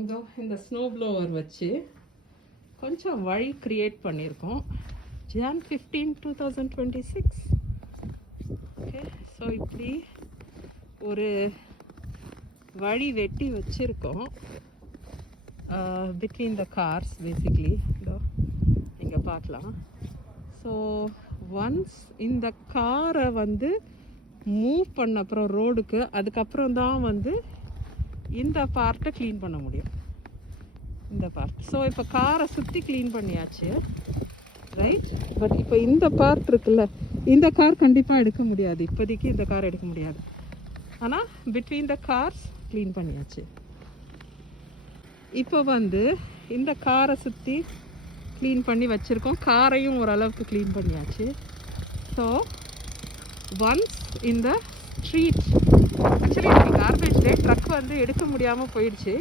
இந்த snow blower வச்சு கொஞ்சம் வழி க்ரியேட் பண்ணியிருக்கோம். Jan 15, 2026. ஓகே, ஸோ இப்படி ஒரு வழி வெட்டி வச்சுருக்கோம் பிட்வீன் த கார்ஸ் பேசிக்லி. இங்கே பார்க்கலாம். ஸோ ஒன்ஸ் இந்த காரை வந்து மூவ் பண்ண அப்புறம் ரோடுக்கு, அதுக்கப்புறம் தான் வந்து இந்த பார்ட்டை க்ளீன் பண்ண முடியும், இந்த பார்ட். ஸோ இப்போ காரை சுற்றி க்ளீன் பண்ணியாச்சு, ரைட்? பட் இப்போ இந்த பார்ட் இருக்குல்ல, இந்த கார் கண்டிப்பாக எடுக்க முடியாது, இப்போதைக்கு இந்த கார் எடுக்க முடியாது. ஆனால் பிட்வீன் த கார்ஸ் க்ளீன் பண்ணியாச்சு. இப்போ வந்து இந்த காரை சுற்றி க்ளீன் பண்ணி வச்சுருக்கோம், காரையும் ஓரளவுக்கு க்ளீன் பண்ணியாச்சு. ஸோ ஒன்ஸ் இந்த ஸ்ட்ரீட், ஆக்சுவலி கார்பேஜ் டே ட்ரக் வந்து எடுக்க முடியாமல் போயிடுச்சு.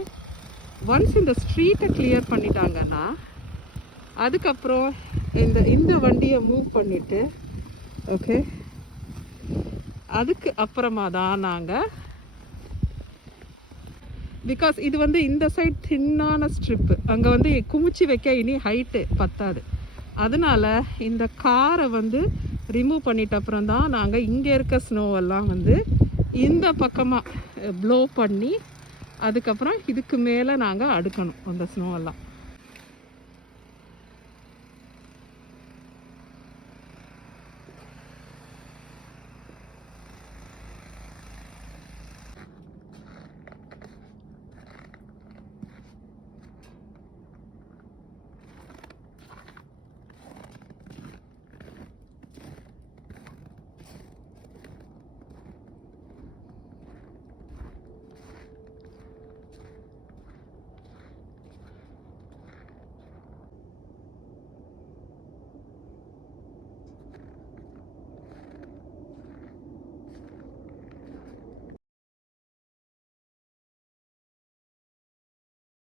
ஒன்ஸ் இந்த ஸ்ட்ரீட்டை கிளியர் பண்ணிட்டாங்கன்னா அதுக்கப்புறம் இந்த வண்டியை மூவ் பண்ணிவிட்டு, ஓகே, அதுக்கு அப்புறமா தான் நாங்கள், பிகாஸ் இது வந்து இந்த சைட் தின்னான ஸ்ட்ரிப்பு, அங்கே வந்து குமிச்சு வைக்க இனி ஹைட்டு பத்தாது. அதனால இந்த காரை வந்து ரிமூவ் பண்ணிட்ட அப்புறம் தான் நாங்கள் இங்கே இருக்க ஸ்னோவெல்லாம் வந்து இந்த பக்கமாக ப்ளோ பண்ணி அதுக்கப்புறம் இதுக்கு மேலே நாங்கள் அடுக்கணும் அந்த ஸ்னோவெல்லாம்.